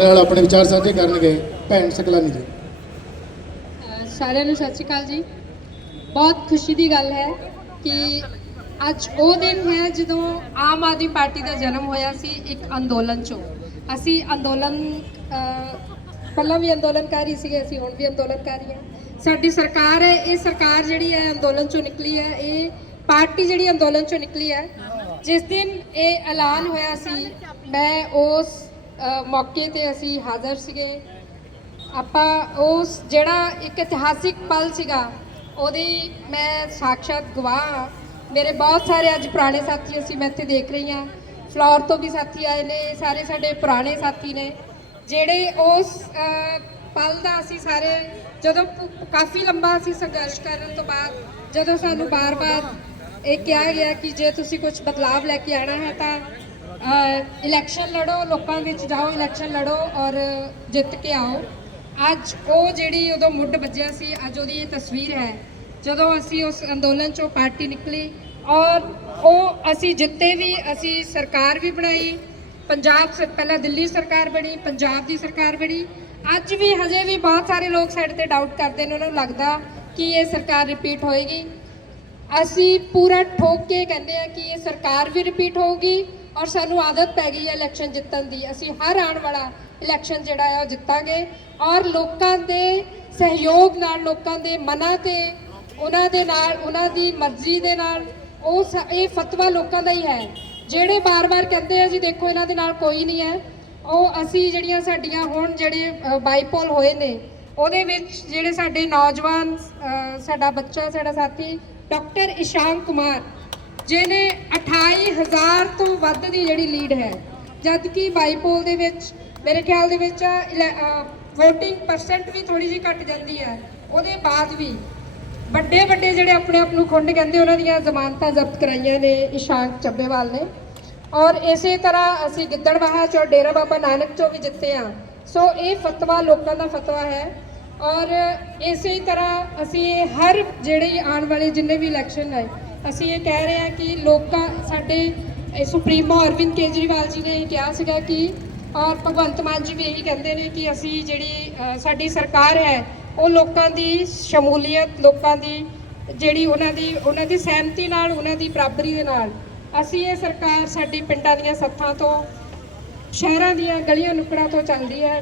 ਨਾਲ ਆਪਣੇ ਵਿਚਾਰ ਸਾਂਝੇ ਕਰਨਗੇ ਭੈਣ ਸਕਲਾਨੀ ਜੀ। ਸਾਰਿਆਂ ਨੂੰ ਸਤਿ ਸ਼੍ਰੀ ਅਕਾਲ ਜੀ। ਬਹੁਤ ਖੁਸ਼ੀ ਦੀ ਗੱਲ ਹੈ ਕਿ ਅੱਜ ਉਹ ਦਿਨ ਹੈ ਜਦੋਂ ਆਮ ਆਦਮੀ ਪਾਰਟੀ ਦਾ ਜਨਮ ਹੋਇਆ ਸੀ ਇੱਕ ਅੰਦੋਲਨ ਚੋਂ। ਅਸੀਂ ਅੰਦੋਲਨ ਅ, ਪਹਿਲਾਂ ਵੀ ਅੰਦੋਲਨਕਾਰੀ ਸੀਗੇ ਅਸੀਂ ਹੁਣ ਵੀ ਅੰਦੋਲਨਕਾਰੀ ਹਾਂ। ਸਾਡੀ ਸਰਕਾਰ ਹੈ ਇਹ ਸਰਕਾਰ ਜਿਹੜੀ ਹੈ ਅੰਦੋਲਨ ਚੋਂ ਨਿਕਲੀ ਹੈ ਇਹ ਪਾਰਟੀ ਜਿਹੜੀ ਅੰਦੋਲਨ ਚੋਂ ਨਿਕਲੀ ਹੈ ਜਿਸ ਦਿਨ ਇਹ ਐਲਾਨ ਹੋਇਆ ਸੀ ਮੈਂ ਉਸ ਮੌਕੇ ਤੇ ਅਸੀਂ ਹਾਜ਼ਰ ਸੀਗੇ। ਆਪਾਂ ਉਸ ਜਿਹੜਾ ਇੱਕ ਇਤਿਹਾਸਿਕ ਪਲ ਸੀਗਾ, ਉਹਦੀ ਮੈਂ ਸਾਖਸ਼ਾਤ ਗਵਾਹ ਹਾਂ। ਮੇਰੇ ਬਹੁਤ ਸਾਰੇ ਅੱਜ ਪੁਰਾਣੇ ਸਾਥੀ ਅਸੀਂ ਮੈਂ ਇੱਥੇ ਦੇਖ ਰਹੀ ਹਾਂ। ਫਲੋਰ ਤੋਂ ਵੀ ਸਾਥੀ ਆਏ ਨੇ, ਸਾਰੇ ਸਾਡੇ ਪੁਰਾਣੇ ਸਾਥੀ ਨੇ, ਜਿਹੜੇ ਉਸ ਪਲ ਦਾ ਅਸੀਂ ਸਾਰੇ ਜਦੋਂ ਕਾਫੀ ਲੰਬਾ ਅਸੀਂ ਸੰਘਰਸ਼ ਕਰਨ ਤੋਂ ਬਾਅਦ, ਜਦੋਂ ਸਾਨੂੰ ਬਾਰ-ਬਾਰ ਇਹ ਕਿਹਾ ਗਿਆ ਕਿ ਜੇ ਤੁਸੀਂ ਕੁਝ ਬਦਲਾਵ ਲੈ ਕੇ ਆਣਾ ਹੈ ਤਾਂ ਇਲੈਕਸ਼ਨ ਲੜੋ, ਲੋਕਾਂ ਵਿੱਚ ਜਾਓ ਇਲੈਕਸ਼ਨ ਲੜੋ ਔਰ ਜਿੱਤ ਕੇ ਆਓ। ਅੱਜ ਉਹ ਜਿਹੜੀ ਉਦੋਂ ਮੁੱਢ ਵੱਜਿਆ ਸੀ, ਅੱਜ ਉਹਦੀ ਇਹ ਤਸਵੀਰ ਹੈ, ਜਦੋਂ ਅਸੀਂ ਉਸ ਅੰਦੋਲਨ ਚੋਂ ਪਾਰਟੀ ਨਿਕਲੀ ਔਰ ਉਹ ਅਸੀਂ ਜਿੱਤੇ ਵੀ, ਅਸੀਂ ਸਰਕਾਰ ਵੀ ਬਣਾਈ। ਪੰਜਾਬ ਸ, ਪਹਿਲਾਂ ਦਿੱਲੀ ਸਰਕਾਰ ਬਣੀ, ਪੰਜਾਬ ਦੀ ਸਰਕਾਰ ਬਣੀ। ਅੱਜ ਵੀ ਹਜੇ ਵੀ ਬਹੁਤ ਸਾਰੇ ਲੋਕ ਸਾਡੇ ਤੇ ਡਾਊਟ ਕਰਦੇ ਨੇ, ਉਹਨਾਂ ਨੂੰ ਲੱਗਦਾ ਕਿ ਇਹ ਸਰਕਾਰ ਰਿਪੀਟ ਹੋਏਗੀ। ਅਸੀਂ ਪੂਰਾ ਠੋਕ ਕੇ ਕਹਿੰਦੇ ਆ ਕਿ ਇਹ ਸਰਕਾਰ ਵੀ ਰਿਪੀਟ ਹੋਊਗੀ ਔਰ ਸਾਨੂੰ ਆਦਤ ਪੈ ਗਈ ਹੈ ਇਲੈਕਸ਼ਨ ਜਿੱਤਣ ਦੀ। ਅਸੀਂ ਹਰ ਆਉਣ ਵਾਲਾ ਇਲੈਕਸ਼ਨ ਜਿਹੜਾ ਹੈ ਉਹ ਜਿੱਤਾਂਗੇ ਔਰ ਲੋਕਾਂ ਦੇ ਸਹਿਯੋਗ ਨਾਲ, ਲੋਕਾਂ ਦੇ ਮਨਾਂ ਤੇ, ਉਹਨਾਂ ਦੇ ਨਾਲ, ਉਹਨਾਂ ਦੀ ਮਰਜ਼ੀ ਦੇ ਨਾਲ, ਉਹ ਸ- ਇਹ ਫਤਵਾ ਲੋਕਾਂ ਦਾ ਹੀ ਹੈ। ਜਿਹੜੇ ਬਾਰ-ਬਾਰ ਕਹਿੰਦੇ ਆ ਜੀ, ਦੇਖੋ ਇਹਨਾਂ ਦੇ ਨਾਲ ਕੋਈ ਨਹੀਂ ਹੈ। ਉਹ ਅਸੀਂ ਜਿਹੜੀਆਂ ਸਾਡੀਆਂ ਹੁਣ ਜਿਹੜੇ ਬਾਈਪੋਲ ਹੋਏ ਨੇ, ਉਹਦੇ ਵਿੱਚ ਜਿਹੜੇ ਸਾਡੇ ਨੌਜਵਾਨ ਸਾਡਾ ਬੱਚਾ, ਸਾਡਾ ਸਾਥੀ ਡਾਕਟਰ ਇਸ਼ਾਨ ਕੁਮਾਰ, ਜਿਹਨੇ 28000 ਤੋਂ ਵੱਧ ਦੀ ਜਿਹੜੀ ਲੀਡ ਹੈ ਜਦ ਕਿ ਬਾਈਪੋਲ ਦੇ ਵਿੱਚ, ਮੇਰੇ ਖਿਆਲ ਦੇ ਵਿੱਚ ਵੋਟਿੰਗ ਪਰਸੈਂਟ ਵੀ ਥੋੜੀ ਜਿਹੀ ਘਟ ਜਾਂਦੀ ਹੈ, ਉਹਦੇ ਬਾਅਦ ਵੀ ਵੱਡੇ ਵੱਡੇ ਜਿਹੜੇ ਆਪਣੇ ਆਪ ਨੂੰ ਖੁੰਡ ਕਹਿੰਦੇ ਉਹਨਾਂ ਦੀਆਂ ਜ਼ਮਾਨਤਾਂ ਜ਼ਬਤ ਕਰਾਈਆਂ ਨੇ ਇਸ਼ਾਂਕ ਚੱਬੇਵਾਲ ਨੇ। ਔਰ ਇਸੇ ਤਰ੍ਹਾਂ ਅਸੀਂ ਗਿੱਦੜਬਾਹਾ ਚੋਂ, ਡੇਰਾ ਬਾਬਾ ਨਾਨਕ ਚੋਂ ਵੀ ਜਿੱਤੇ ਆ ਸੋ ਇਹ ਫਤਵਾ, ਲੋਕਾਂ ਦਾ ਫਤਵਾ ਹੈ। ਔਰ ਇਸੇ ਤਰ੍ਹਾਂ ਅਸੀਂ ਇਹ ਹਰ ਜਿਹੜੇ ਆਉਣ ਵਾਲੇ ਜਿੰਨੇ ਵੀ ਇਲੈਕਸ਼ਨ ਹੈ ਅਸੀਂ ਇਹ ਕਹਿ ਰਹੇ ਹਾਂ ਕਿ ਲੋਕਾਂ, ਸਾਡੇ ਸੁਪਰੀਮੋ ਅਰਵਿੰਦ ਕੇਜਰੀਵਾਲ ਜੀ ਨੇ ਇਹ ਕਿਹਾ ਸੀਗਾ ਕਿ ਔਰ ਭਗਵੰਤ ਮਾਨ ਜੀ ਵੀ ਇਹੀ ਕਹਿੰਦੇ ਨੇ ਕਿ ਅਸੀਂ ਜਿਹੜੀ ਸਾਡੀ ਸਰਕਾਰ ਹੈ, ਉਹ ਲੋਕਾਂ ਦੀ ਸ਼ਮੂਲੀਅਤ, ਲੋਕਾਂ ਦੀ ਜਿਹੜੀ ਉਹਨਾਂ ਦੀ ਉਹਨਾਂ ਦੀ ਸਹਿਮਤੀ ਨਾਲ, ਉਹਨਾਂ ਦੀ ਬਰਾਬਰੀ ਦੇ ਨਾਲ ਅਸੀਂ ਇਹ ਸਰਕਾਰ ਸਾਡੀ ਪਿੰਡਾਂ ਦੀਆਂ ਸੱਥਾਂ ਤੋਂ, ਸ਼ਹਿਰਾਂ ਦੀਆਂ ਗਲੀਆਂ ਨੁੱਕੜਾਂ ਤੋਂ ਚੱਲਦੀ ਹੈ।